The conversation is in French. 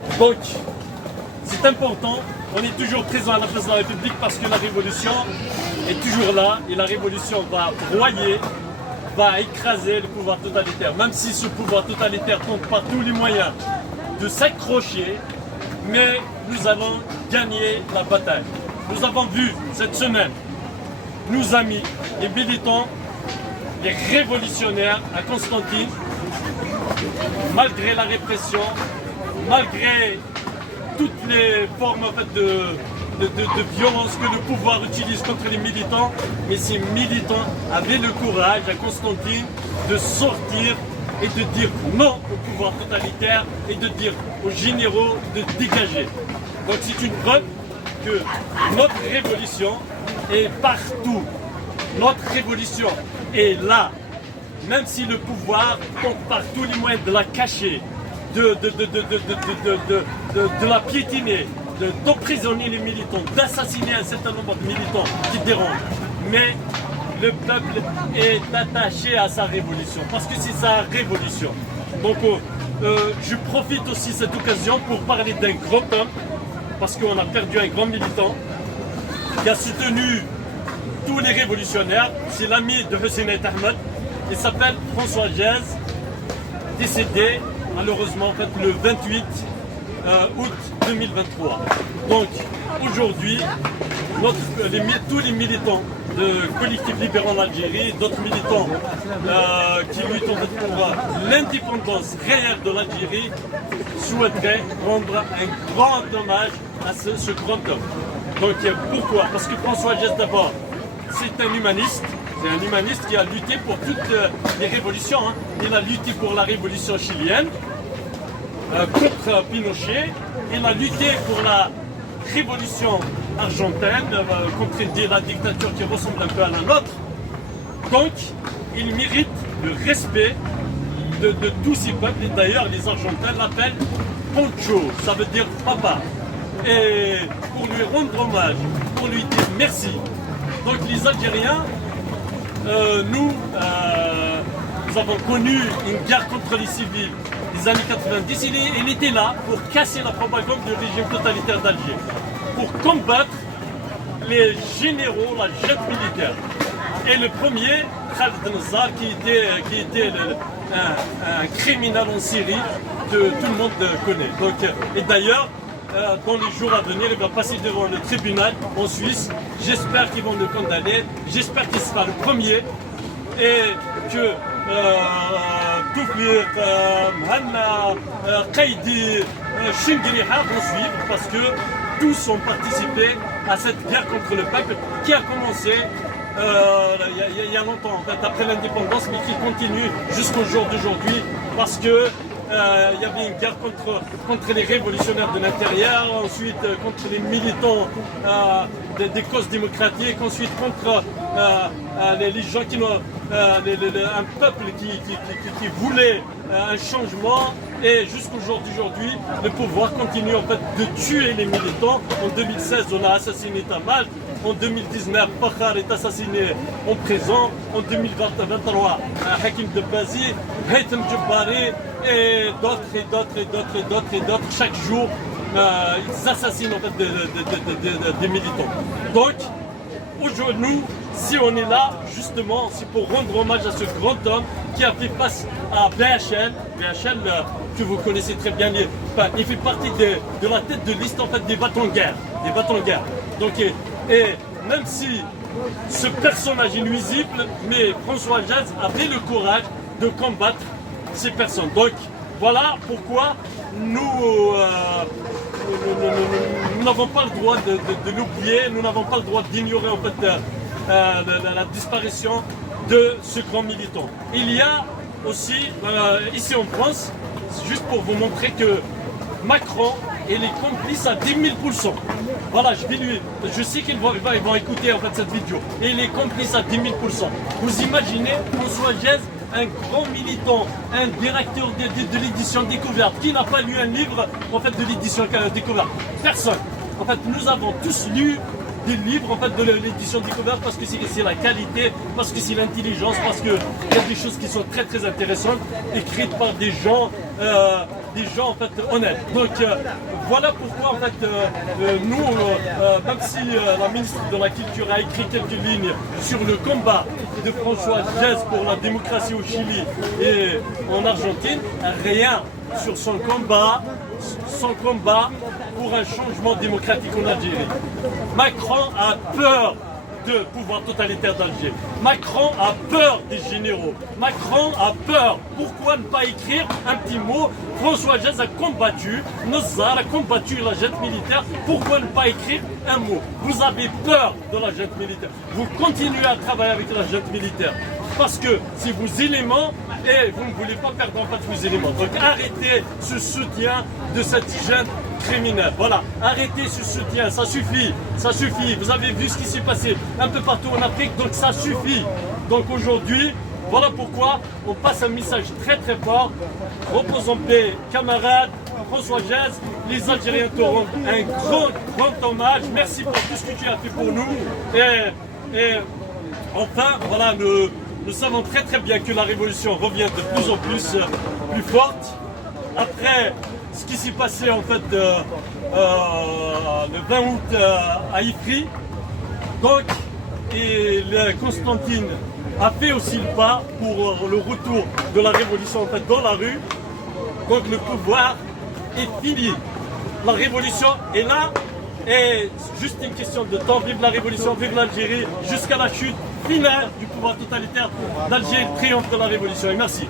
Donc, c'est important, on est toujours présent à la place de la République parce que la révolution est toujours là et la révolution va broyer, va écraser le pouvoir totalitaire. Même si ce pouvoir totalitaire tente par tous les moyens de s'accrocher, mais nous allons gagner la bataille. Nous avons vu cette semaine nos amis, les militants, les révolutionnaires à Constantine, malgré la répression, malgré toutes les formes en fait, de violence que le pouvoir utilise contre les militants, mais ces militants avaient le courage à Constantine de sortir et de dire non au pouvoir totalitaire et de dire aux généraux de dégager. Donc c'est une preuve que notre révolution est partout. Notre révolution est là. Même si le pouvoir tente par tous les moyens de la cacher, de la piétiner, d'emprisonner les militants, d'assassiner un certain nombre de militants qui dérangent. Mais le peuple est attaché à sa révolution, parce que c'est sa révolution. Donc je profite aussi de cette occasion pour parler d'un grand homme, parce qu'on a perdu un grand militant qui a soutenu tous les révolutionnaires. C'est l'ami de Hussein Ahmed. Il s'appelle François Gez, décédé malheureusement en fait, le 28 août 2023. Donc aujourd'hui, tous les militants de collectifs libéraux en Algérie, d'autres militants qui luttent en fait, pour l'indépendance réelle de l'Algérie, souhaiteraient rendre un grand hommage à ce grand homme. Donc pourquoi? Parce que François Gez d'abord, c'est un humaniste. C'est un humaniste qui a lutté pour toutes les révolutions. Hein. Il a lutté pour la révolution chilienne contre Pinochet. Il a lutté pour la révolution argentine contre la dictature qui ressemble un peu à la nôtre. Donc, il mérite le respect de tous ces peuples. Et d'ailleurs, les Argentins l'appellent Poncho, ça veut dire papa. Et pour lui rendre hommage, pour lui dire merci. Donc les Algériens, nous avons connu une guerre contre les civils des années 90. Il était là pour casser la propagande du régime totalitaire d'Alger, pour combattre les généraux, la junte militaire. Et le premier, Khaled Nazar, qui était un criminel en Syrie que tout le monde connaît. Donc, et d'ailleurs, dans les jours à venir, il va passer devant le tribunal en Suisse. J'espère qu'ils vont le condamner. J'espère qu'il sera le premier et que Toufik, Mhanna, Qaïdi, Chingriha vont suivre parce que tous ont participé à cette guerre contre le peuple qui a commencé il y a longtemps, en fait, après l'indépendance, mais qui continue jusqu'au jour d'aujourd'hui parce que il y avait une guerre contre les révolutionnaires de l'intérieur, ensuite contre les militants des causes démocratiques, ensuite contre les gens qui n'ont un peuple qui voulait un changement. Et jusqu'au jour d'aujourd'hui, le pouvoir continue en fait de tuer les militants. En 2016, on a assassiné Tamal. En 2019, Fakhar est assassiné en prison. En 2023, Hakim Debazi, Haytham Djebari et d'autres et d'autres et d'autres et d'autres et d'autres. Chaque jour, ils assassinent en fait des militants. Donc, aujourd'hui, nous, si on est là, justement, c'est pour rendre hommage à ce grand homme qui a fait face à BHL. BHL, que vous connaissez très bien, il fait partie de la tête de liste en fait, des bâtons de guerre. Des bâtons de guerre. Donc, et même si ce personnage est nuisible, mais François Gez avait le courage de combattre ces personnes. Donc, voilà pourquoi nous n'avons pas le droit de l'oublier, nous n'avons pas le droit d'ignorer en fait la disparition de ce grand militant. Il y a aussi, ici en France, juste pour vous montrer que Macron il est complice à 10 000%. Voilà, je sais qu'ils vont écouter en fait cette vidéo. Et il est complice à 10 000%. Vous imaginez François Gez, un grand militant, un directeur de l'édition Découverte, qui n'a pas lu un livre en fait, de l'édition Découverte. Personne. En fait, nous avons tous lu des livres en fait, de l'édition Découverte parce que c'est la qualité, parce que c'est l'intelligence, parce qu'il y a des choses qui sont très très intéressantes, écrites par des gens des gens en fait honnêtes. Donc voilà pourquoi en fait nous, même si la ministre de la Culture a écrit quelques lignes sur le combat de François Gesse pour la démocratie au Chili et en Argentine, rien sur son combat pour un changement démocratique en Algérie. Macron a peur de pouvoir totalitaire d'Alger. Macron a peur des généraux. Macron a peur. Pourquoi ne pas écrire un petit mot? François Gesse a combattu, Nozar a combattu la junte militaire. Pourquoi ne pas écrire un mot? Vous avez peur de la junte militaire. Vous continuez à travailler avec la junte militaire. Parce que c'est vos éléments et vous ne voulez pas perdre en fait vos éléments. Donc arrêtez ce soutien de cette junte criminelle. Voilà, arrêtez ce soutien, ça suffit, ça suffit. Vous avez vu ce qui s'est passé un peu partout en Afrique, donc ça suffit. Donc aujourd'hui, voilà pourquoi on passe un message très très fort. Repose en paix, camarades, François Gesse, les Algériens te rendent un grand hommage. Merci pour tout ce que tu as fait pour nous. Et enfin, voilà, nous savons très très bien que la révolution revient de plus en plus forte. Après ce qui s'est passé en fait le 20 août à Ifri, donc, et Constantine a fait aussi le pas pour le retour de la révolution en fait dans la rue. Donc le pouvoir est fini. La révolution est là et juste une question de temps. Vive la révolution, vive l'Algérie, jusqu'à la chute finale du pouvoir totalitaire d'Alger, triomphe de la révolution. Et merci.